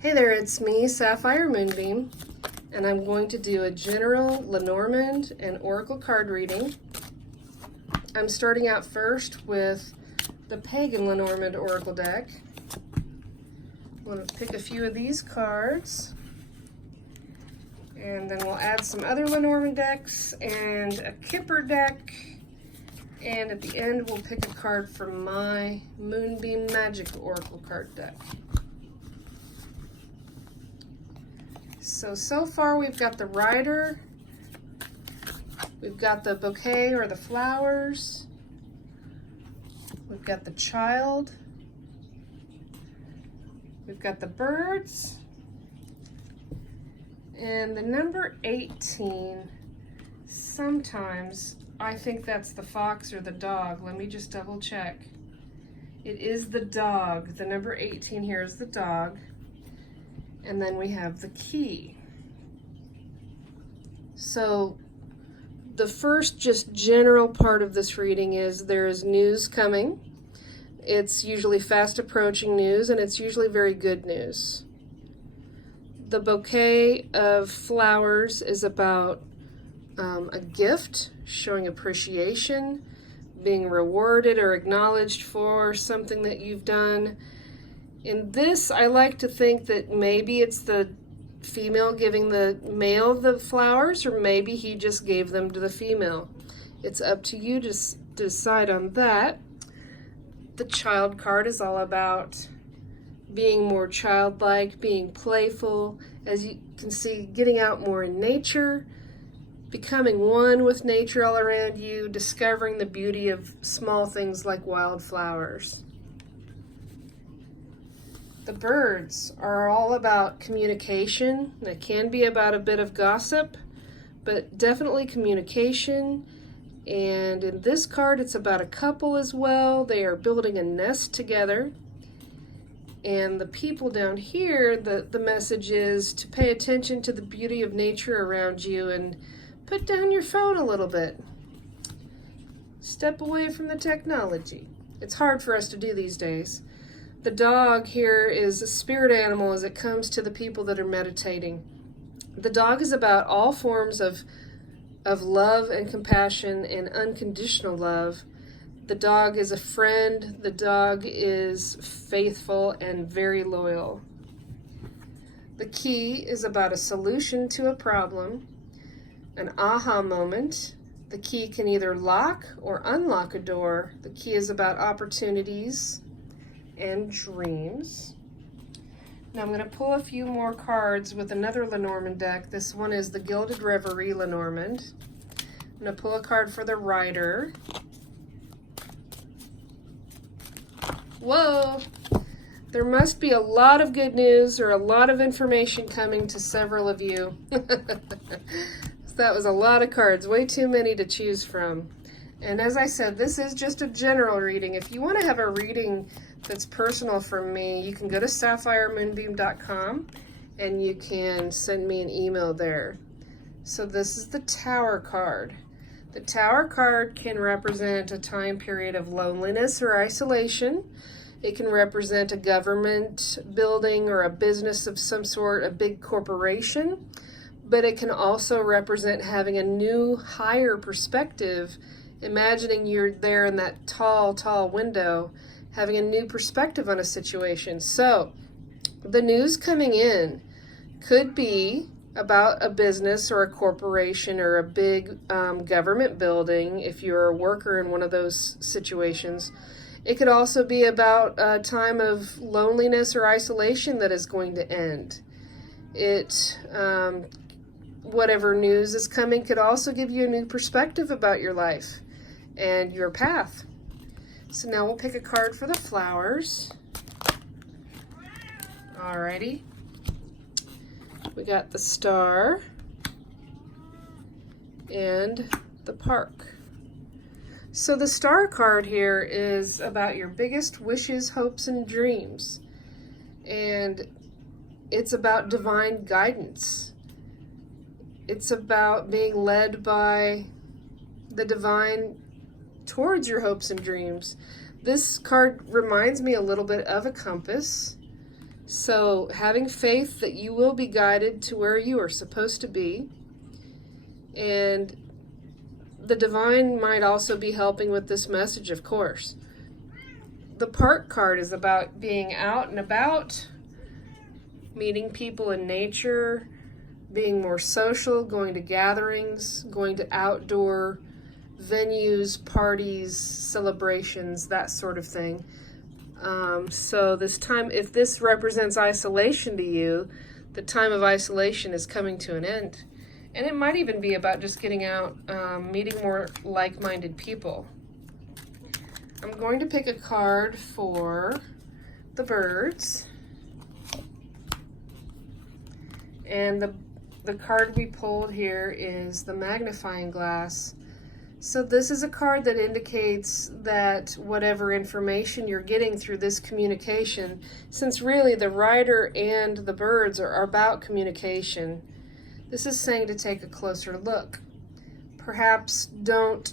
Hey there, it's me, Sapphire Moonbeam, and I'm going to do a general Lenormand and Oracle card reading. I'm starting out first with the Pagan Lenormand Oracle deck. I'm going to pick a few of these cards, and then we'll add some other Lenormand decks and a Kipper deck, and at the end we'll pick a card from my Moonbeam Magick Oracle card deck. So far we've got the rider, we've got the bouquet or the flowers, we've got the child, we've got the birds, and the number 18, sometimes I think that's the fox or the dog. Let me just double check. It is the dog. The number 18 here is the dog. And then we have the key. So the first just general part of this reading is there is news coming. It's usually fast approaching news, and it's usually very good news. The bouquet of flowers is about a gift, showing appreciation, being rewarded or acknowledged for something that you've done. In this, I like to think that maybe it's the female giving the male the flowers, or maybe he just gave them to the female. It's up to you to decide on that. The child card is all about being more childlike, being playful, as you can see, getting out more in nature, becoming one with nature all around you, discovering the beauty of small things like wildflowers. The birds are all about communication. It can be about a bit of gossip, but definitely communication. And in this card, it's about a couple as well. They are building a nest together. And the people down here, the message is to pay attention to the beauty of nature around you and put down your phone a little bit. Step away from the technology. It's hard for us to do these days. The dog here is a spirit animal as it comes to the people that are meditating. The dog is about all forms of love and compassion and unconditional love. The dog is a friend. The dog is faithful and very loyal. The key is about a solution to a problem, an aha moment. The key can either lock or unlock a door. The key is about opportunities and dreams. Now I'm going to pull a few more cards with another Lenormand deck. This one is the Gilded Reverie Lenormand. I'm going to pull a card for the rider. Whoa! There must be a lot of good news or a lot of information coming to several of you. That was a lot of cards, way too many to choose from. And as I said, this is just a general reading. If you want to have a reading that's personal from me, you can go to sapphiremoonbeam.com and you can send me an email there. So this is the Tower card. The Tower card can represent a time period of loneliness or isolation. It can represent a government building or a business of some sort, a big corporation. But it can also represent having a new, higher perspective. Imagining you're there in that tall, tall window, having a new perspective on a situation. So the news coming in could be about a business or a corporation or a big government building if you're a worker in one of those situations. It could also be about a time of loneliness or isolation that is going to end. Whatever news is coming could also give you a new perspective about your life and your path. So now we'll pick a card for the flowers. Alrighty. We got the star and the park. So the star card here is about your biggest wishes, hopes, and dreams. And it's about divine guidance. It's about being led by the divine towards your hopes and dreams. This card reminds me a little bit of a compass. So having faith that you will be guided to where you are supposed to be. And the divine might also be helping with this message, of course. The Park card is about being out and about, meeting people in nature, being more social, going to gatherings, going to outdoor venues, parties, celebrations, that sort of thing. So this time, if this represents isolation to you, the time of isolation is coming to an end. And it might even be about just getting out, meeting more like-minded people. I'm going to pick a card for the birds. And the card we pulled here is the magnifying glass. So this is a card that indicates that whatever information you're getting through this communication, since really the rider and the birds are about communication, this is saying to take a closer look. Perhaps don't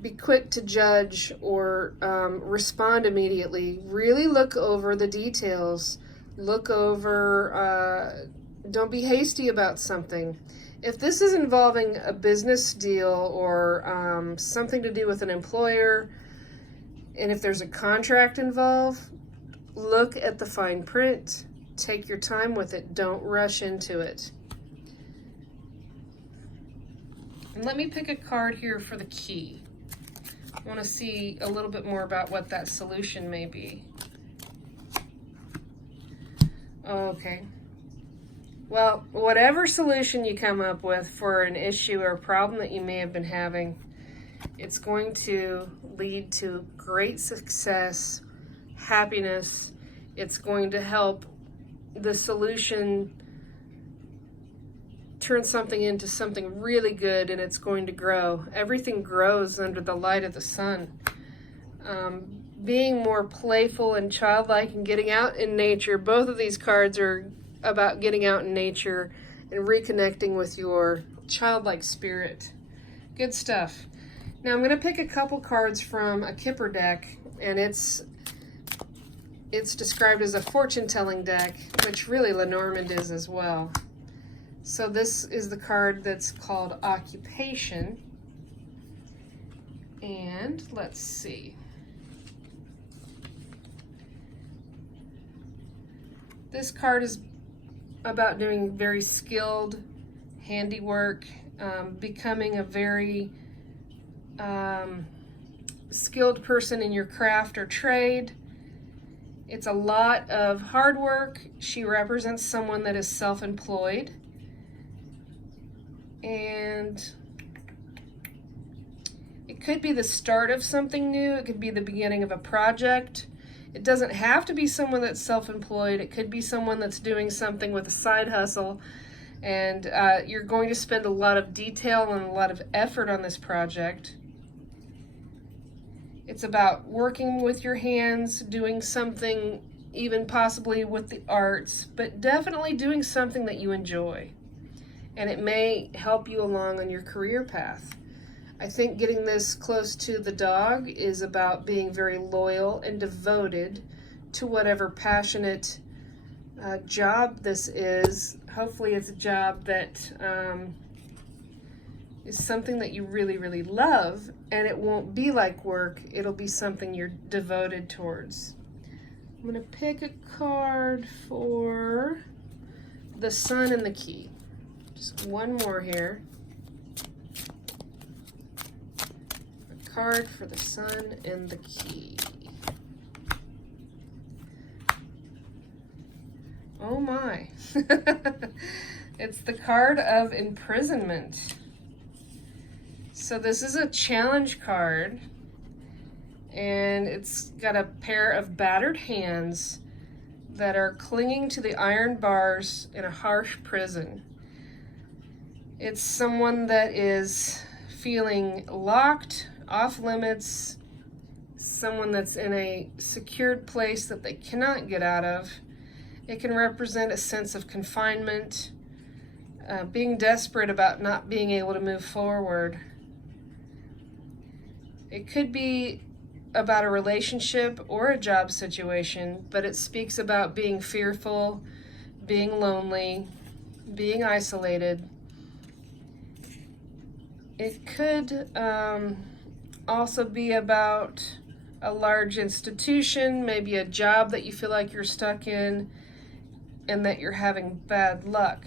be quick to judge or respond immediately. Really look over the details. Look over, don't be hasty about something. If this is involving a business deal or something to do with an employer, and if there's a contract involved, look at the fine print. Take your time with it. Don't rush into it. And let me pick a card here for the key. I want to see a little bit more about what that solution may be. Okay. Well, whatever solution you come up with for an issue or a problem that you may have been having, it's going to lead to great success, happiness. It's going to help the solution turn something into something really good, and it's going to grow. Everything grows under the light of the sun. Being more playful and childlike and getting out in nature, both of these cards are about getting out in nature and reconnecting with your childlike spirit. Good stuff. Now I'm going to pick a couple cards from a Kipper deck, and it's described as a fortune-telling deck, which really Lenormand is as well. So this is the card that's called Occupation. And let's see. This card is about doing very skilled handiwork, becoming a very skilled person in your craft or trade. It's a lot of hard work. She represents someone that is self-employed. And it could be the start of something new. It could be the beginning of a project. It doesn't have to be someone that's self-employed. It could be someone that's doing something with a side hustle, and you're going to spend a lot of detail and a lot of effort on this project. It's about working with your hands, doing something even possibly with the arts, but definitely doing something that you enjoy. And it may help you along on your career path. I think getting this close to the dog is about being very loyal and devoted to whatever passionate job this is. Hopefully it's a job that is something that you really, really love, and it won't be like work. It'll be something you're devoted towards. I'm going to pick a card for the Sun and the Key. Just one more here. A card for the Sun and the Key. Oh my. It's the card of imprisonment. So this is a challenge card, and it's got a pair of battered hands that are clinging to the iron bars in a harsh prison. It's someone that is feeling locked, off limits, someone that's in a secured place that they cannot get out of. It can represent a sense of confinement, being desperate about not being able to move forward. It could be about a relationship or a job situation, but it speaks about being fearful, being lonely, being isolated. It could also be about a large institution, maybe a job that you feel like you're stuck in and that you're having bad luck.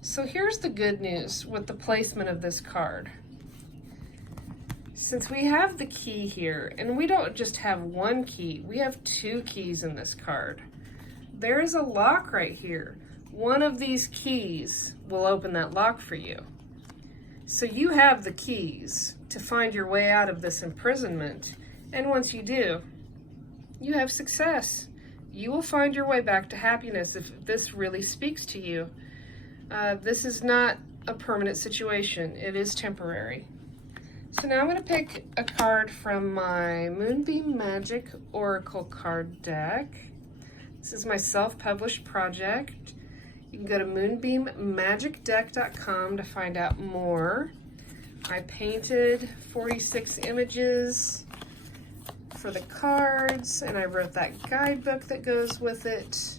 So here's the good news with the placement of this card. Since we have the key here, and we don't just have one key, we have two keys in this card. There is a lock right here. One of these keys will open that lock for you. So you have the keys to find your way out of this imprisonment. And once you do, you have success. You will find your way back to happiness if this really speaks to you. This is not a permanent situation. It is temporary. So now I'm going to pick a card from my Moonbeam Magick Oracle card deck. This is my self-published project. You can go to moonbeammagickdeck.com to find out more. I painted 46 images for the cards, and I wrote that guidebook that goes with it.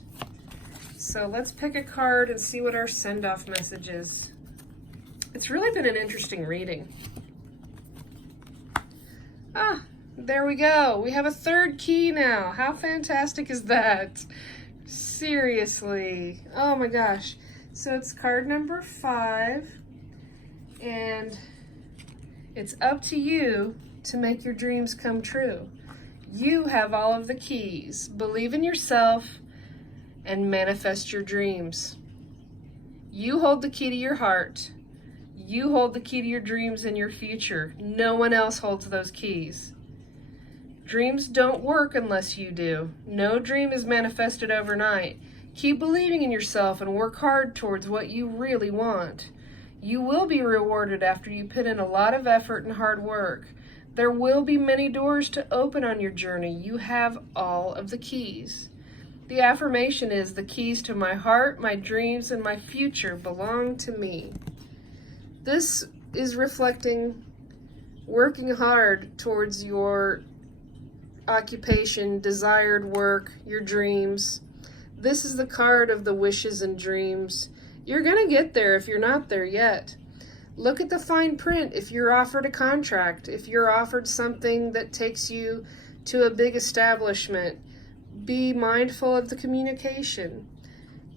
So let's pick a card and see what our send-off message is. It's really been an interesting reading. Ah, there we go. We have a third key now. How fantastic is that? Seriously. Oh my gosh. So it's card number 5, and it's up to you to make your dreams come true. You have all of the keys. Believe in yourself and manifest your dreams. You hold the key to your heart. You hold the key to your dreams and your future. No one else holds those keys. Dreams don't work unless you do. No dream is manifested overnight. Keep believing in yourself and work hard towards what you really want. You will be rewarded after you put in a lot of effort and hard work. There will be many doors to open on your journey. You have all of the keys. The affirmation is, the keys to my heart, my dreams, and my future belong to me. This is reflecting working hard towards your occupation, desired work, your dreams. This is the card of the wishes and dreams. You're going to get there if you're not there yet. Look at the fine print if you're offered a contract, if you're offered something that takes you to a big establishment. Be mindful of the communication.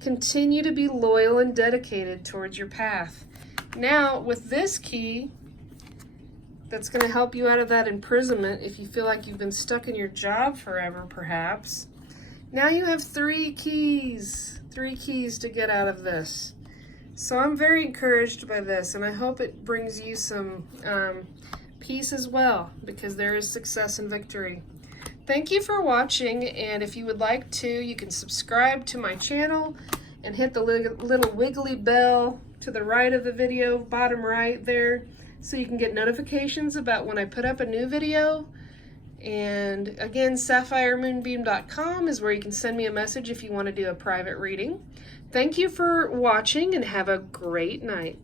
Continue to be loyal and dedicated towards your path. Now, with this key, that's going to help you out of that imprisonment if you feel like you've been stuck in your job forever, perhaps. Now you have 3 keys to get out of this. So I'm very encouraged by this, and I hope it brings you some peace as well, because there is success and victory. Thank you for watching, and if you would like to, you can subscribe to my channel and hit the little wiggly bell to the right of the video, bottom right there, so you can get notifications about when I put up a new video. And again, sapphiremoonbeam.com is where you can send me a message if you want to do a private reading. Thank you for watching, and have a great night.